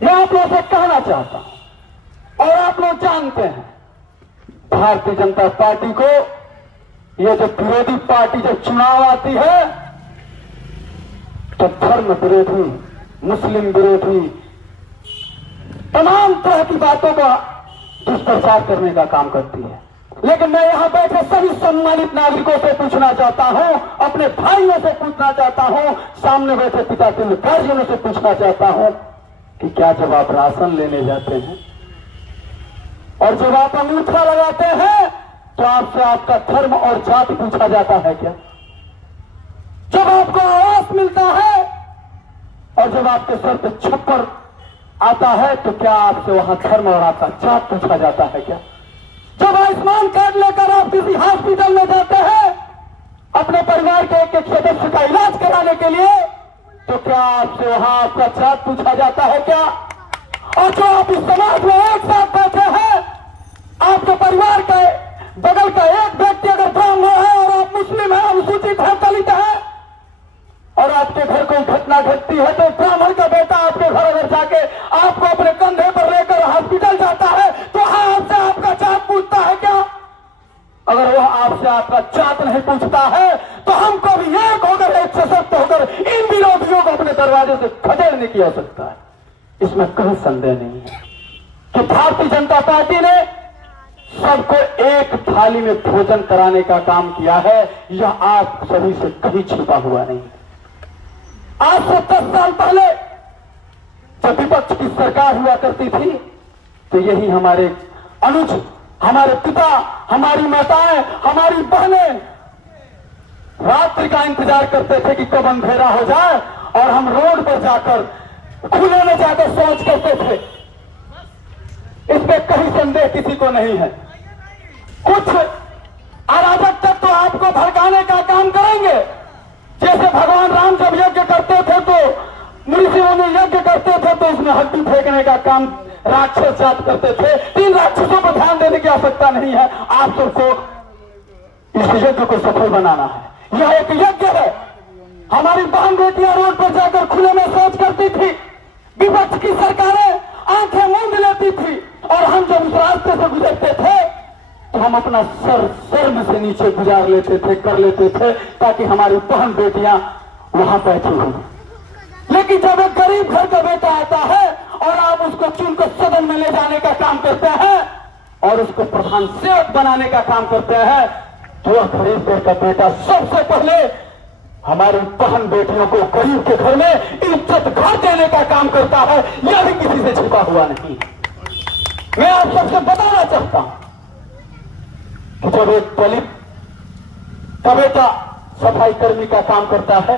मैं आप लोगों से कहना चाहता हूं, और आप लोग जानते हैं, भारतीय जनता पार्टी को ये जो विरोधी पार्टी जब चुनाव आती है तो धर्म विरोधी, मुस्लिम विरोधी, तमाम तरह की बातों का दुष्प्रचार करने का काम करती है। लेकिन मैं यहां बैठे सभी सम्मानित नागरिकों से पूछना चाहता हूं, अपने भाइयों से पूछना चाहता हूं, सामने बैठे पिता गार्जियनों से पूछना चाहता हूं कि क्या जब आप राशन लेने जाते हैं और जब आप अंगूठा लगाते हैं तो आपसे आपका धर्म और जाति पूछा जाता है क्या? जब आपको आवास मिलता है और जब आपके सर पे छप्पर आता है तो क्या आपसे वहां धर्म और आपका जात पूछा जाता है क्या? जब आयुष्मान कार्ड लेकर आप किसी हॉस्पिटल में जाते हैं अपने परिवार के एक एक सदस्य का इलाज कराने के लिए, तो क्या आपसे वहां आपका जात पूछा जाता है क्या? और जो आप इस समाज में एक साथ बैठे हैं, आपके परिवार का बगल का एक व्यक्ति अगर ब्राह्मण है और आप मुस्लिम है, अनुसूचित है, दलित है, और आपके घर कोई घटना घटती है तो ब्राह्मण का बेटा आपके घर अगर जाके आपको अपने कंधे पर लेकर हॉस्पिटल जाता है तो हाँ आपसे आपका जात पूछता है क्या? अगर वह आपसे आपका जात नहीं पूछता है तो हमको भी एक होकर, एक सशक्त होकर इन विरोधियों को अपने दरवाजे से खदेड़ने की आवश्यकता है। इसमें कोई संदेह नहीं है कि भारतीय जनता पार्टी ने सबको एक थाली में भोजन कराने का काम किया है। यह आप सभी से कहीं छिपा हुआ नहीं। आज से 10 साल पहले जब विपक्ष की सरकार हुआ करती थी तो यही हमारे अनुज, हमारे पिता, हमारी माताएं, हमारी बहनें रात्रि का इंतजार करते थे कि कब अंधेरा हो जाए और हम रोड पर जाकर खुले में जाकर शौच करते थे। इसमें कहीं संदेह किसी को नहीं है। कुछ अराजक तत्व तो आपको भड़काने का काम करेंगे। जैसे भगवान राम जब यज्ञ करते थे तो मुनिषियों ने यज्ञ करते थे तो उसमें हड्डी फेंकने का काम राक्षस जात करते थे। इन राक्षसों पर ध्यान देने की आवश्यकता नहीं है। आप सबको इस यज्ञ को सफल बनाना है। यह एक यज्ञ है। हमारी बहन बेटियां रोड पर जाकर खुले में शौच करती थी, विपक्ष की सरकारें आंखें मूंद लेती थी, और हम जब उस रास्ते से गुजरते थे तो हम अपना सर शर्म से नीचे गुजार लेते थे, कर लेते थे, ताकि हमारी बहन बेटियां वहां बैठी हों। लेकिन जब एक गरीब घर का बेटा आता है और आप उसको चुनकर सदन में ले जाने का काम करते हैं और उसको प्रधान सेवक बनाने का काम करते हैं, तो वह गरीब घर का बेटा सबसे पहले हमारी बहन बेटियों को गरीब के घर में इज्जत घर देने का काम करता है। यह भी किसी से छिपा हुआ नहीं। मैं आप सबसे बताना चाहता हूं कि जब एक दलित का बेटा सफाई कर्मी का काम करता है,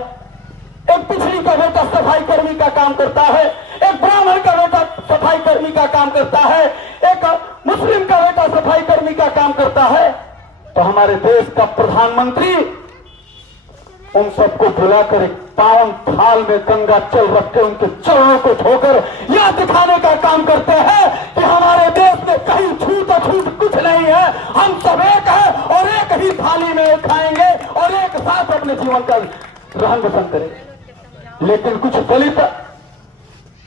एक पिछड़ी का बेटा सफाई कर्मी का काम करता है, एक ब्राह्मण का बेटा सफाई कर्मी का काम करता है, एक मुस्लिम का बेटा सफाई कर्मी का काम करता है, तो हमारे देश का प्रधानमंत्री उन सबको बुलाकर एक पावन थाल में गंगा जल रख के उनके चरणों को धोकर यह दिखाने का काम करते हैं कि हमारे देश में कहीं छूट अछूत कुछ नहीं है। हम सब एक है और एक ही थाली में खाएंगे और एक साथ अपने जीवन का रहन बसर करेंगे। लेकिन कुछ दलित,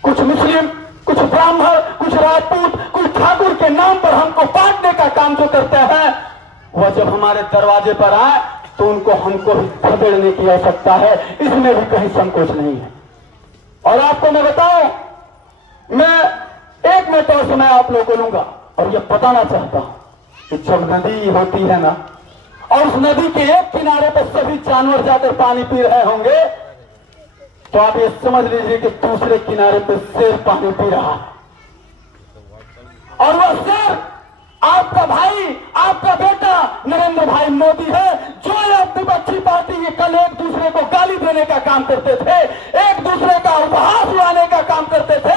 कुछ मुस्लिम, कुछ ब्राह्मण, कुछ राजपूत, कुछ ठाकुर के नाम पर हमको बांटने का काम जो करते हैं, वह जब हमारे दरवाजे पर आए तो उनको हमको भी खदेड़ने की आवश्यकता है। इसमें भी कहीं संकोच नहीं है। और आपको मैं बताऊं, मैं 1 मिनट और समय आप लोगों को लूंगा और यह बताना चाहता हूं कि जब नदी होती है ना, और उस नदी के एक किनारे पर सभी जानवर जाकर पानी पी रहे होंगे, तो आप ये समझ लीजिए कि दूसरे किनारे पर शेर पानी पी रहा है, और वह शेर आपका भाई, आपका बेटा नरेंद्र भाई मोदी है, जो विपक्षी पार्टी ये कल एक दूसरे को गाली देने का काम करते थे, एक दूसरे का उपहास उड़ाने का काम करते थे।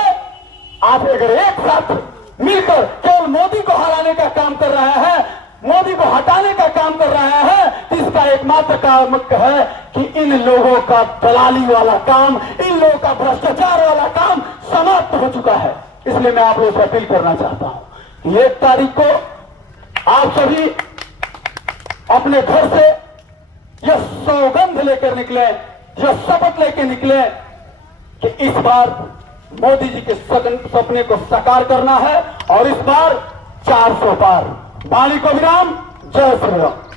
आप अगर एक साथ मिलकर केवल मोदी को हराने का काम कर रहे हैं, मोदी को हटाने का काम कर रहे हैं, तो इसका एकमात्र कारण है कि इन लोगों का दलाली वाला काम, इन लोगों का भ्रष्टाचार वाला काम समाप्त हो चुका है। इसलिए मैं आप लोगों से अपील करना चाहता हूं कि 1 तारीख को आप सभी अपने घर से यह सौगंध लेकर निकले, यह शपथ लेकर निकले कि इस बार मोदी जी के सपने को साकार करना है और इस बार 400 पार। वाणी को विराम। जय श्री राम।